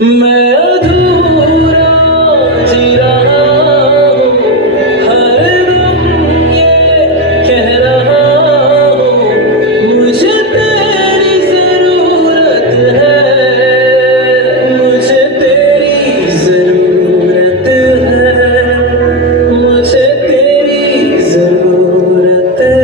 मैं अधूरा जी रहा हूँ, हर दम ये कह रहा हूँ, मुझे तेरी जरूरत है, मुझे तेरी जरूरत है, मुझे तेरी जरूरत है।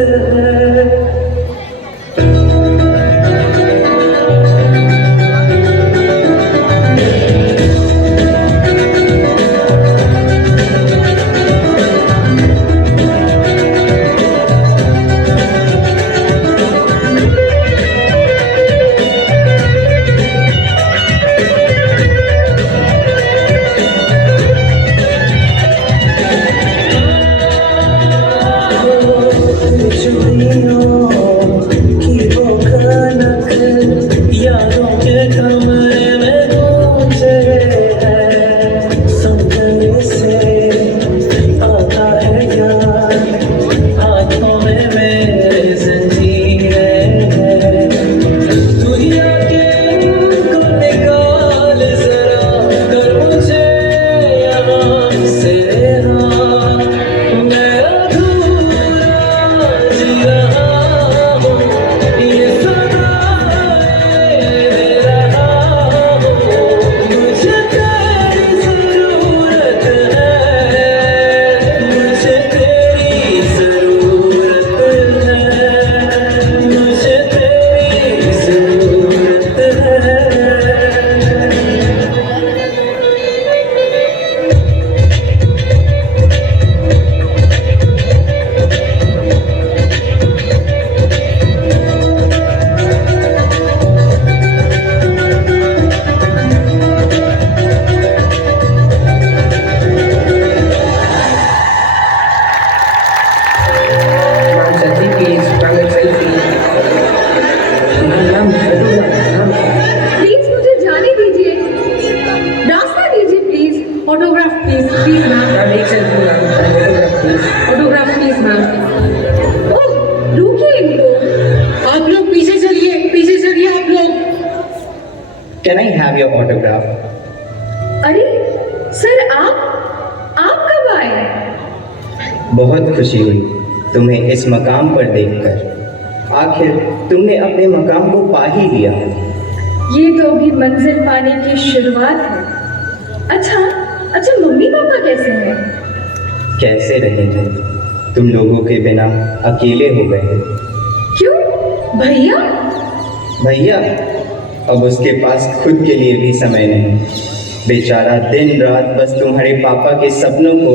यादों के कमरे में गूंज रहे हैं, सपने से आता है यार, हाथों में मेरे जंजीरें हैं। तू ही आके इनको निकाल जरा, कर मुझे यहाँ से हाँ। मैं अधूरा जी रहा हूँ, ये सदाएं दे रहा हूँ, मुझे तेरी जरूरत है, मुझे तेरी जरूरत है, मुझे तेरी जरूरत है। Ma'am, selfie please. Ma'am, एक selfie. Ma'am, प्लीज मुझे जाने दीजिए, रास्ता दीजिए please. Autograph please, please ma'am, ma'am, एक selfie ma'am. Photograph please. Autograph please ma'am. Oh रुकिए इनको, आप लोग पीछे चलिए आप लोग. Can I have your autograph? अरे सर आप कब आए? बहुत खुशी हुई तुम्हें इस मकाम पर देखकर. आखिर तुमने अपने मकाम को पा ही लिया. ये तो अभी मंजिल पाने की शुरुआत है। अच्छा मम्मी पापा कैसे हैं? कैसे रहेंगे, तुम लोगों के बिना अकेले हो गए हैं. क्यों भैया? भैया अब उसके पास खुद के लिए भी समय नहीं. बेचारा दिन रात बस तुम्हारे पापा के सपनों को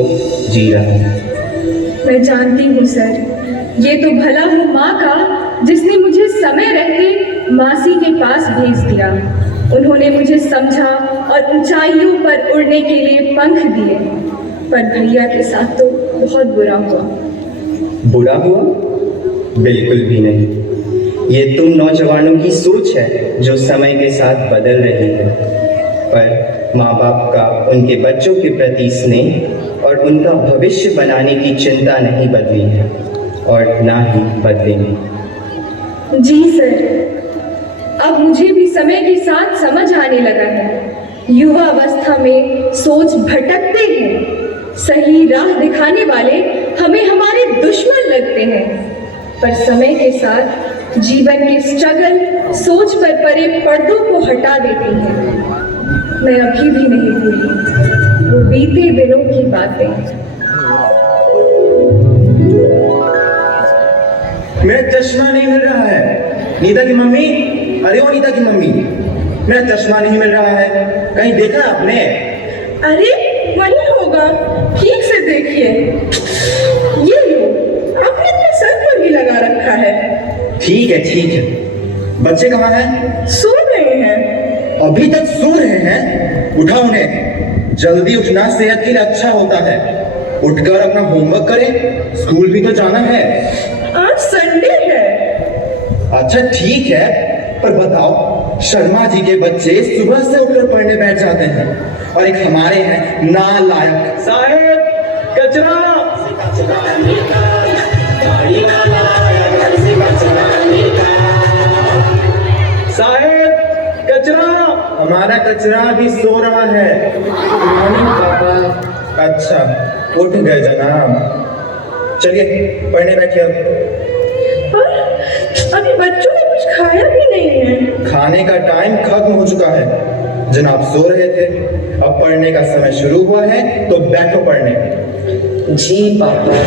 जी रहा है. मैं जानती हूँ सर, ये तो भला हो माँ का, जिसने मुझे समय रहते मासी के पास भेज दिया। उन्होंने मुझे समझा और ऊंचाइयों पर उड़ने के लिए पंख दिए। पर भैया के साथ तो बहुत बुरा हुआ। बुरा हुआ? बिल्कुल भी नहीं. ये तुम नौजवानों की सोच है जो समय के साथ बदल रही है. पर माँ बाप का उनके बच्चों के प्रति स्नेह और उनका भविष्य बनाने की चिंता नहीं बदली है और ना ही बदलेंगी. जी सर, अब मुझे भी समय के साथ समझ आने लगा है। युवा अवस्था में सोच भटकते हैं, सही राह दिखाने वाले हमें हमारे दुश्मन लगते हैं। पर समय के साथ जीवन के स्ट्रगल सोच पर परे पर्दों को हटा देती हैं। मैं अभी भी नहीं भूली वो बीते दिनों की बातें। मेरा चश्मा नहीं मिल रहा है. नीता की मम्मी, अरे ओ नीता की मम्मी, मेरा चश्मा नहीं मिल रहा है. कहीं देखा आपने? अरे वही होगा, ठीक से देखिए। ये लो, आपने अपने सर पर भी लगा रखा है। ठीक है. बच्चे कहाँ हैं? सो रहे हैं। अभी तक सो रहे हैं? उठा उन्हें. जल्दी उठना सेहत के लिए अच्छा होता है. उठकर अपना होमवर्क करें, स्कूल भी तो जाना है. आज संडे है। अच्छा ठीक है, पर बताओ, शर्मा जी के बच्चे सुबह से उठकर पढ़ने बैठ जाते हैं और एक हमारे हैं नालायक. साहेब कचरा। साहेब कचरा। हमारा कचरा भी सो रहा है। अच्छा, उठ गए जनाब। चलिए पढ़ने बैठिए अब। पर अभी बच्चों ने कुछ खाया भी नहीं है। खाने का टाइम खत्म हो चुका है। जनाब सो रहे थे, अब पढ़ने का समय शुरू हुआ है, तो बैठो पढ़ने। जी पापा।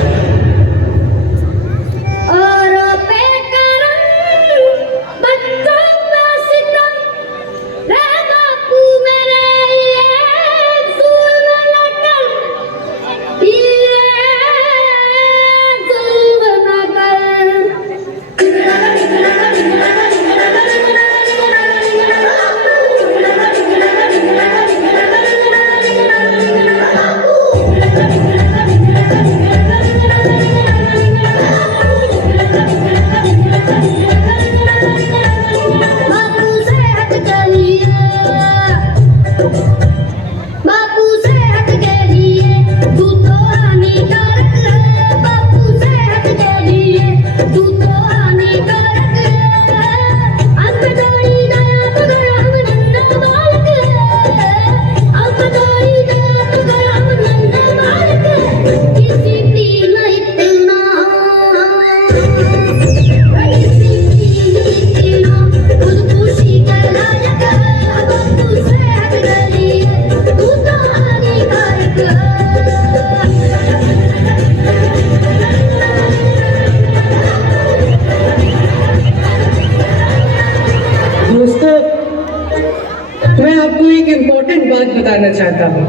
बताना चाहता हूँ,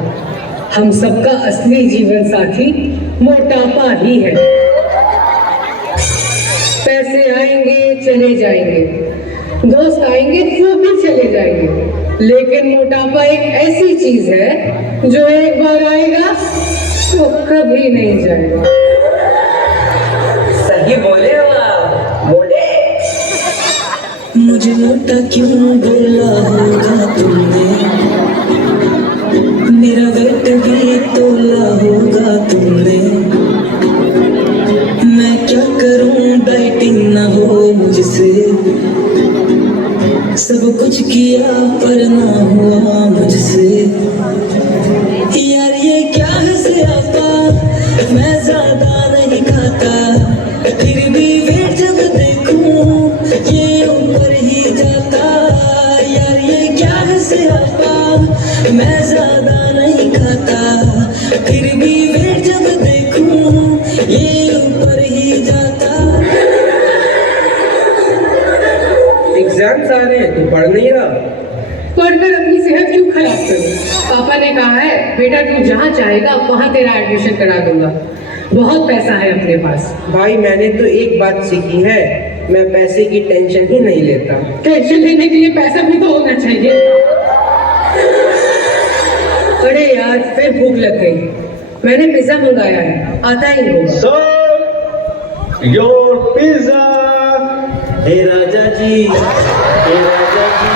हम सबका असली जीवन साथी मोटापा ही है। पैसे आएंगे चले जाएंगे, दोस्त आएंगे वो भी चले जाएंगे, लेकिन मोटापा एक ऐसी चीज है जो एक बार आएगा तो कभी नहीं जाएगा। सही बोले हो आप, बोले। मुझे मोटा क्यों बोला होगा तुमने, मेरा वेट भी तोला होगा तुमने। मैं क्या करूं डाइटिंग ना हो मुझसे, सब कुछ किया पर ना हुआ मुझसे। यार ये क्या है सियापा, मैं ज्यादा नहीं खाता, फिर भी वेट जब देखूं ये ऊपर ही जाता। यार ये क्या है सियापा, मैं ज्यादा नहीं खाता, फिर भी वेट जब देखूं ये ऊपर ही जाता। एग्जाम्स आ रहे हैं, तू पढ़ नहीं रहा? पढ़कर अपनी सेहत क्यों खराब करूं? पापा ने कहा है बेटा तू जहाँ चाहेगा वहाँ तेरा एडमिशन करा दूंगा, बहुत पैसा है अपने पास। भाई मैंने तो एक बात सीखी है, मैं पैसे की टेंशन ही नहीं लेता। टेंशन लेने के लिए पैसा भी तो होना चाहिए। अरे यार फिर भूख लग गई, मैंने पिज्जा मंगाया है, आता ही होगा। Sir your pizza. हे राजा जी, हे राजा जी,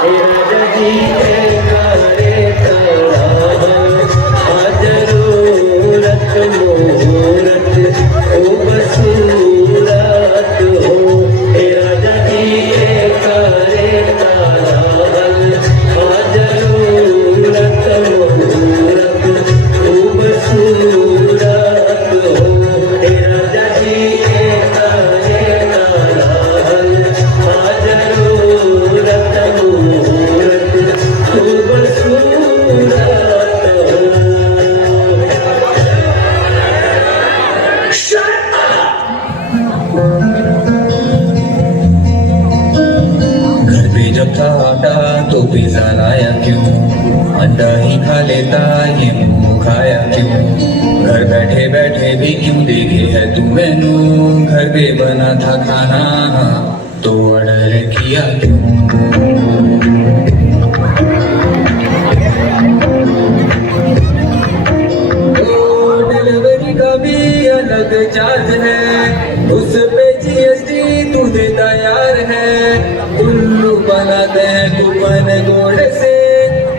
हे राजा जी, करे जरूरत मुहूर्त ओ बसूरत हो। हे राजा जी करे जरूरत मुहूर्त ओ बसूरत हो। हे राजा जी तो पिज्जा लाया क्यों, अंडा ही खा लेता ये मुंह खाया क्यों। घर बैठे बैठे भी क्यों देखे है तू मेनू, घर पे बना था खाना तो ऑर्डर किया क्यों। तो डिलीवरी का भी अलग चार्ज है, उस पे GST तू देता यार है। उल्लू बनाते हैं कूपन कोड से,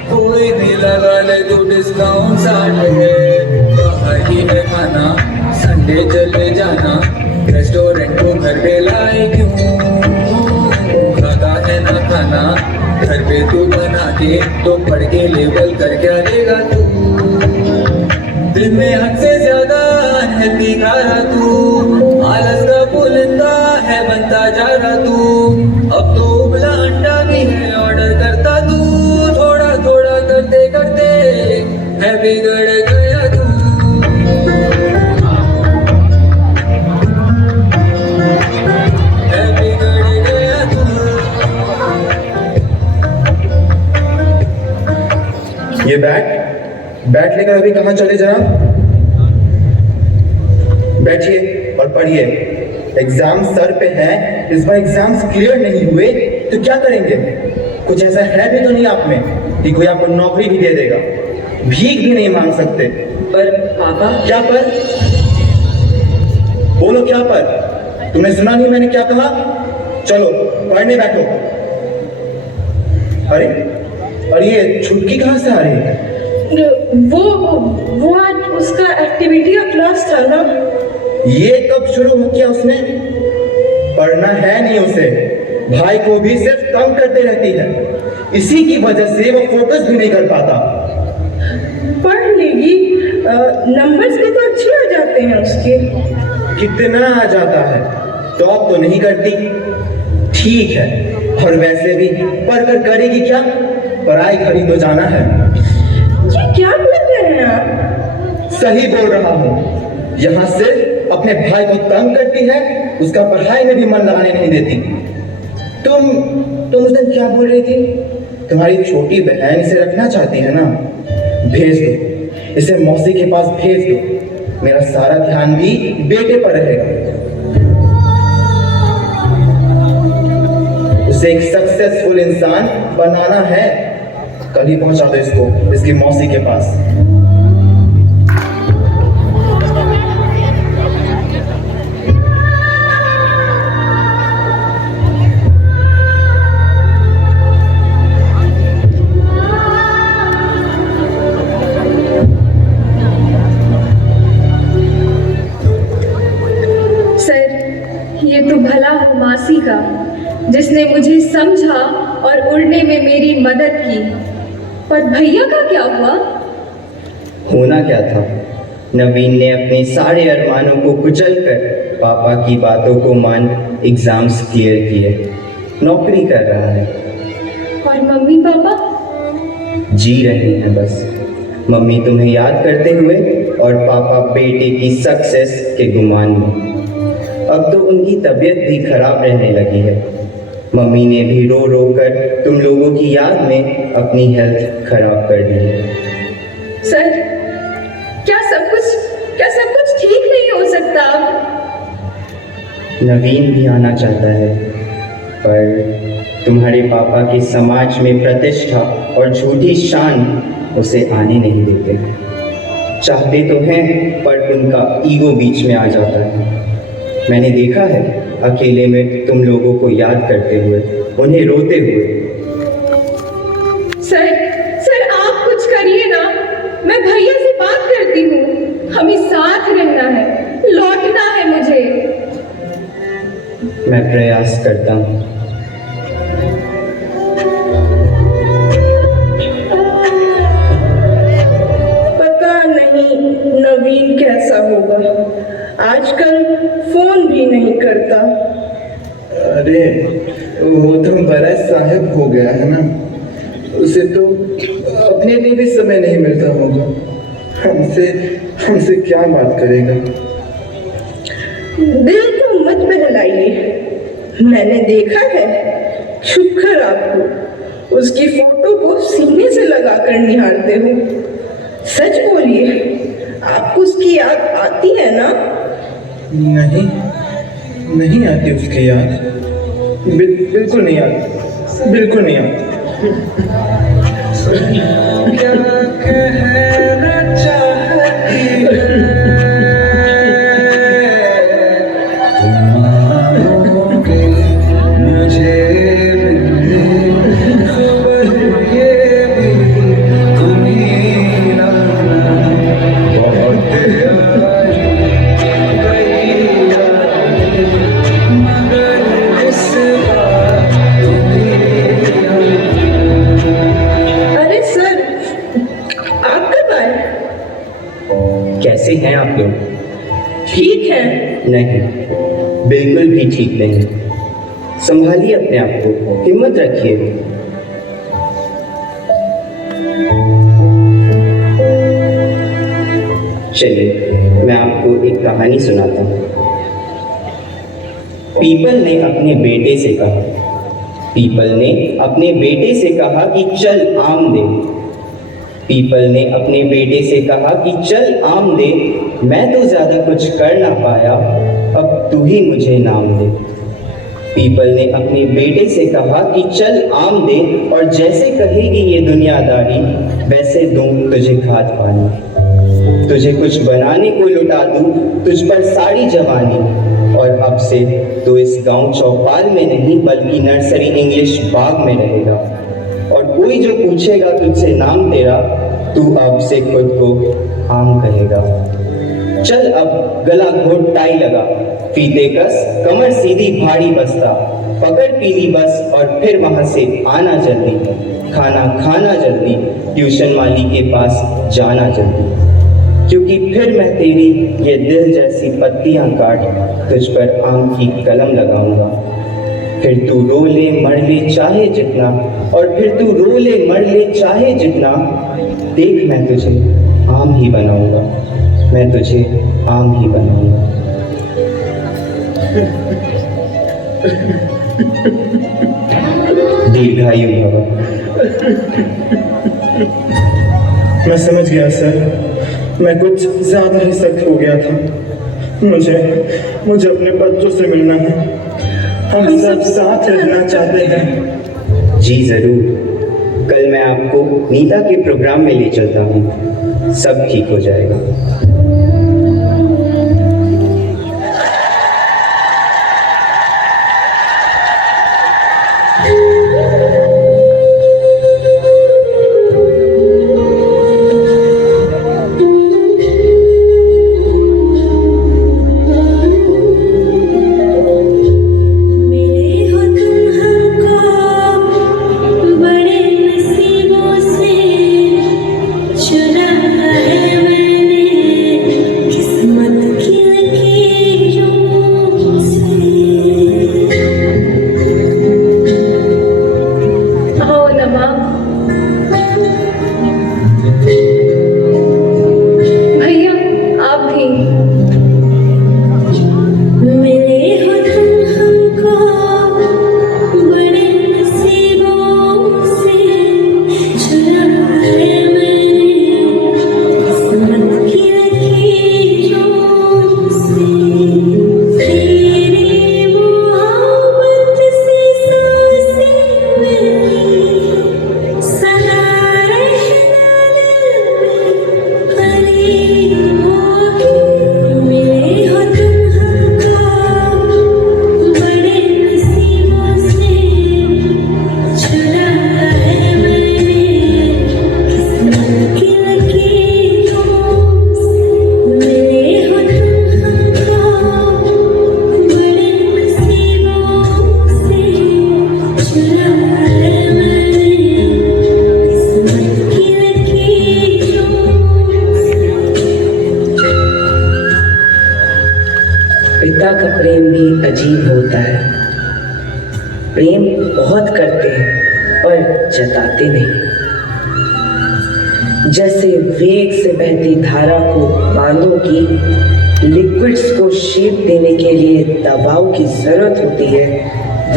कोई भी लगा ले तो डिस्काउंट 60 है। बाहर ही है खाना, संडे चले जाना, रेस्टोरेंट को घर पे लाए क्यों। खाता है ना खाना घर पे तू बना के तो पढ़ के लेवल कर क्या लेगा तू। दिन में हद से ज्यादा अनहेल्दी खा रहा तू, आलस का पुलिंदा है बनता जा रहा तू। अब तो उबला अंडा भी है ऑर्डर करता तू, थोड़ा थोड़ा करते करते है बिगड़ गया तू। है बिगड़ गया तू। ये बैट लेकर अभी कहाँ चले जनाब? बैठिए और पढ़िए। एग्जाम सर पे है, इस बार एग्जाम्स क्लियर नहीं हुए तो क्या करेंगे? कुछ ऐसा है भी तो नहीं आप में कि कोई आपको नौकरी भी दे देगा? भीख भी नहीं मांग सकते। पर पापा, क्या पर? बोलो क्या पर? तुमने सुना नहीं मैंने क्या कहा? चलो पढ़ने बैठो। अरे ये छुटकी कहाँ से आ रही है? वो आज उसका एक्टिविटी का क्लास था ना। ये कब शुरू किया उसने? पढ़ना है नहीं उसे, भाई को भी सिर्फ तंग करते रहती है। इसी की वजह से वो फोकस भी नहीं कर पाता। पढ़ लेगी, नंबर्स भी तो अच्छे आ जाते हैं उसके। कितना आ जाता है? टॉप तो नहीं करती, ठीक है, और वैसे भी पढ़कर करेगी क्या? पढ़ाई खड़ी तो जाना है। ये क्या बोल रहे हैं आप? सही बोल रहा हूँ। यहाँ सिर्फ अपने भाई को तंग करती है, उसका पढ़ाई में भी मन लगाने नहीं देती। तुम उस दिन क्या बोल रही थी? तुम्हारी छोटी बहन इसे रखना चाहती है ना? भेज दो इसे, मौसी के पास भेज दो। मेरा सारा ध्यान भी बेटे पर रहेगा। उसे एक सक्सेसफुल इंसान बनाना है। कल ही पहुंचा दो इसको इसकी मौसी के पास। ये तो भला हो मासी का, जिसने मुझे समझा और उड़ने में मेरी मदद की। पर भैया का क्या हुआ? होना क्या था? नवीन ने अपने सारे अरमानों को कुचलकर पापा की बातों को मान एग्जाम्स क्लियर किए, नौकरी कर रहा है। और मम्मी पापा? जी रहे हैं बस। मम्मी तुम्हें याद करते हुए और पापा बेटे की सक्सेस के गुमान में। अब तो उनकी तबीयत भी खराब रहने लगी है। मम्मी ने भी रो रो कर तुम लोगों की याद में अपनी हेल्थ खराब कर दी है। सर, क्या सब कुछ ठीक नहीं हो सकता अब? नवीन भी आना चाहता है, पर तुम्हारे पापा की समाज में प्रतिष्ठा और झूठी शान उसे आने नहीं देते। चाहते तो हैं, पर उनका ईगो बीच में आ जाता है। मैंने देखा है अकेले में तुम लोगों को याद करते हुए, उन्हें रोते हुए। सर आप कुछ करिए ना। मैं भैया से बात करती हूँ। हमें साथ रहना है, लौटना है मुझे। मैं प्रयास करता हूँ। पता नहीं नवीन कैसा होगा। आजकल फोन भी नहीं करता। अरे वो तो बड़ा साहब हो गया है ना, उसे तो अपने लिए भी समय नहीं मिलता होगा। हमसे क्या बात करेगा? दिल को मत बहलाइए। मैंने देखा है, छुप कर आपको उसकी फोटो को सीने से लगाकर निहारते हो। सच बोलिए, आपको उसकी याद आती है ना? नहीं आती उसकी याद। बिल्कुल नहीं आती, बिल्कुल नहीं आती। क्या कहना चाहती है? तुम आओगे मुझे मिलने, खबर ये भी तुम ही लाना। बहुत आई गई यादें, मगर इस बार तुम ही आना। कैसे हैं आप लोग? ठीक है। नहीं, बिल्कुल भी ठीक नहीं। संभालिए अपने आप को, हिम्मत रखिए। चलिए मैं आपको एक कहानी सुनाता हूँ। पीपल ने अपने बेटे से कहा, पीपल ने अपने बेटे से कहा कि चल आम दे। पीपल ने अपने बेटे से कहा कि चल आम दे, मैं तो ज्यादा कुछ कर ना पाया, अब तू ही मुझे नाम दे। पीपल ने अपने बेटे से कहा कि चल आम दे, और जैसे कहेगी ये दुनियादारी, वैसे दूं तुझे खाद पानी। तुझे कुछ बनाने को लुटा दूं, तुझ पर सारी जवानी, और अब से तू इस गांव चौपाल में नहीं बल्कि नर्सरी इंग्लिश बाग में रहेगा। और कोई जो पूछेगा तुझसे नाम तेरा, तू अब से खुद को आम कहेगा। चल अब गला घोट टाई लगा, फीते कस कमर सीधी भारी बस्ता, पकड़ पीली बस और फिर वहां से आना जल्दी, खाना खाना जल्दी, ट्यूशन वाली के पास जाना जल्दी, क्योंकि फिर मैं तेरी ये दिल जैसी पत्तियां काट तुझ पर आम की कलम लगाऊंगा। फिर तू रो ले मर ले चाहे जितना, और फिर तू रो ले मर ले चाहे जितना, देख मैं तुझे आम ही बनाऊंगा, मैं तुझे आम ही बनाऊंगा। दीर्घायु भव। मैं समझ गया सर, मैं कुछ ज्यादा ही सख्त हो गया था। मुझे अपने बच्चों से मिलना है। हम सब साथ रहना चाहते हैं। जी जरूर, कल मैं आपको नीता के प्रोग्राम में ले चलता हूँ, सब ठीक हो जाएगा। पिता का प्रेम भी अजीब होता है। प्रेम बहुत करते हैं पर जताते नहीं। जैसे वेग से बहती धारा को बांधों की लिक्विड्स को शेप देने के लिए दबाव की जरूरत होती है,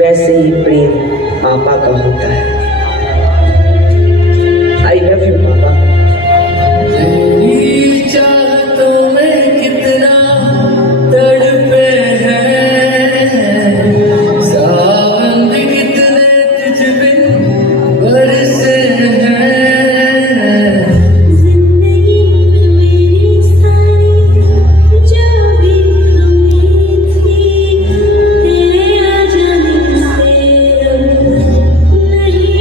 वैसे ही प्रेम पापा का होता है। आई लव यू पापा। नहीं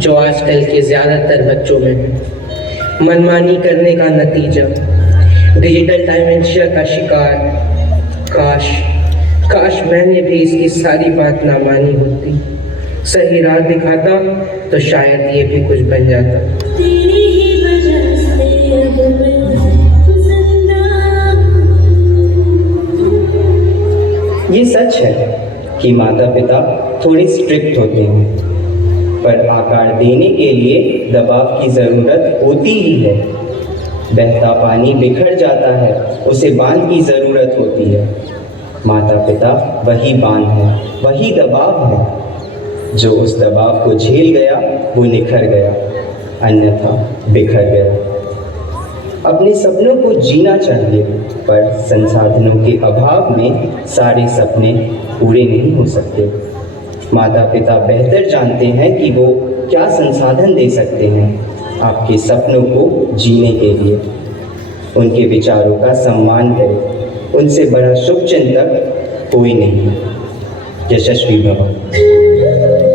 जो आजकल के ज़्यादातर बच्चों में है। मनमानी करने का नतीजा, डिजिटल डायमेंशिया का शिकार। काश मैंने भी इसकी सारी बात ना मानी होती, सही राह दिखाता तो शायद ये भी कुछ बन जाता। तेरी ही वजह से अब मैं जिंदा हूं। ये सच है कि माता पिता थोड़े स्ट्रिक्ट होते हैं, पर आकार देने के लिए दबाव की ज़रूरत होती ही है। बहता पानी बिखर जाता है, उसे बांध की ज़रूरत होती है। माता पिता वही बांध है, वही दबाव है। जो उस दबाव को झेल गया वो निखर गया, अन्यथा बिखर गया। अपने सपनों को जीना चाहिए, पर संसाधनों के अभाव में सारे सपने पूरे नहीं हो सकते। माता पिता बेहतर जानते हैं कि वो क्या संसाधन दे सकते हैं आपके सपनों को जीने के लिए। उनके विचारों का सम्मान करें, उनसे बड़ा शुभचिंतक कोई नहीं है। यशस्वी भव।